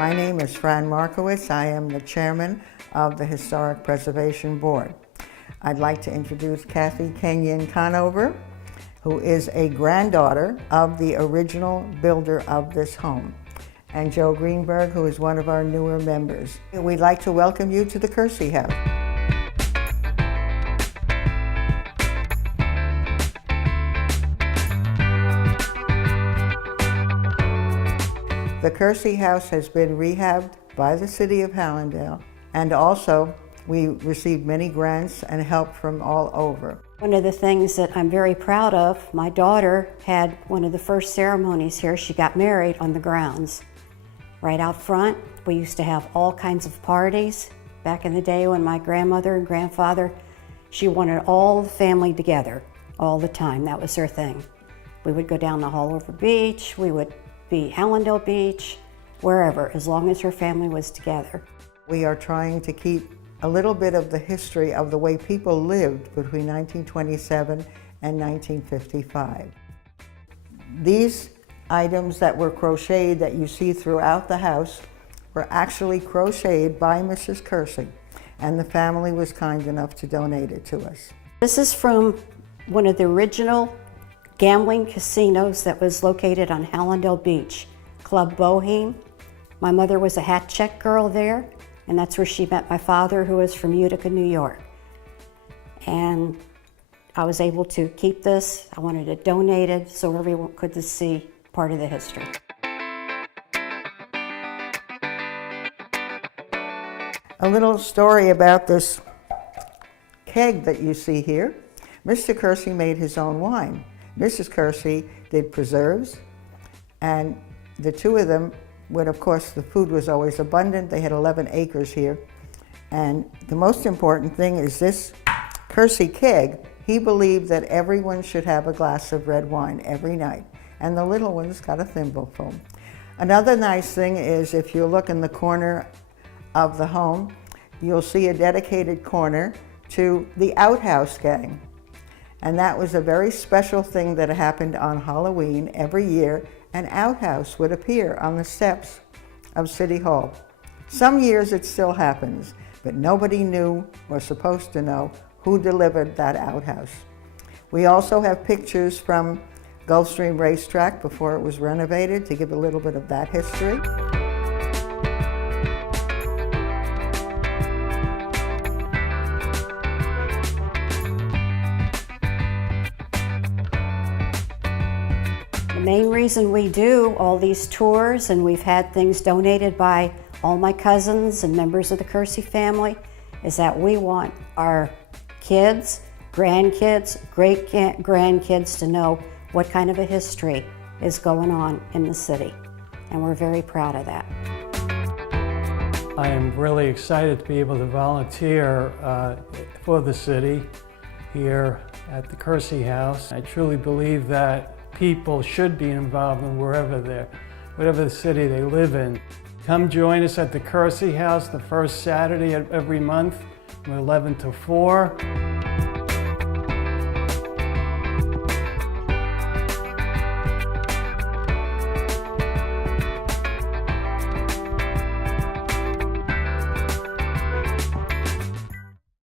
My name is Fran Markowitz. I am the chairman of the Historic Preservation Board. I'd like to introduce Kathy Kenyon Conover, who is a granddaughter of the original builder of this home, and Joe Greenberg, who is one of our newer members. We'd like to welcome you to the Curci House. The Curci House has been rehabbed by the City of Hallandale, and also we received many grants and help from all over. One of the things that I'm very proud of, my daughter had one of the first ceremonies here. She got married on the grounds. Right out front, we used to have all kinds of parties. Back in the day when my grandmother and grandfather, she wanted all the family together all the time. That was her thing. We would go down to Hallandale Beach, we would be Hallandale Beach, wherever, as long as her family was together. We are trying to keep a little bit of the history of the way people lived between 1927 and 1955. These items that were crocheted that you see throughout the house were actually crocheted by Mrs. Curci, and the family was kind enough to donate it to us. This is from one of the original gambling casinos that was located on Hallandale Beach, Club Boheme. My mother was a hat check girl there, and that's where she met my father, who was from Utica, New York. And I was able to keep this. I wanted it donated so everyone could see part of the history. A little story about this keg that you see here. Mr. Curci made his own wine. Mrs. Curci did preserves, and the two of them, when of course the food was always abundant, they had 11 acres here. And the most important thing is this Curci keg. He believed that everyone should have a glass of red wine every night, and the little ones got a thimbleful. Another nice thing is if you look in the corner of the home, you'll see a dedicated corner to the Outhouse Gang. And that was a very special thing that happened on Halloween. Every year, an outhouse would appear on the steps of City Hall. Some years it still happens, but nobody knew or supposed to know who delivered that outhouse. We also have pictures from Gulfstream Racetrack before it was renovated to give a little bit of that history. The main reason we do all these tours, and we've had things donated by all my cousins and members of the Curci family, is that we want our kids, grandkids, great-grandkids to know what kind of a history is going on in the city. And we're very proud of that. I am really excited to be able to volunteer for the city here at the Curci House. I truly believe that people should be involved in whatever the city they live in. Come join us at the Curci House the first Saturday of every month from 11 to 4.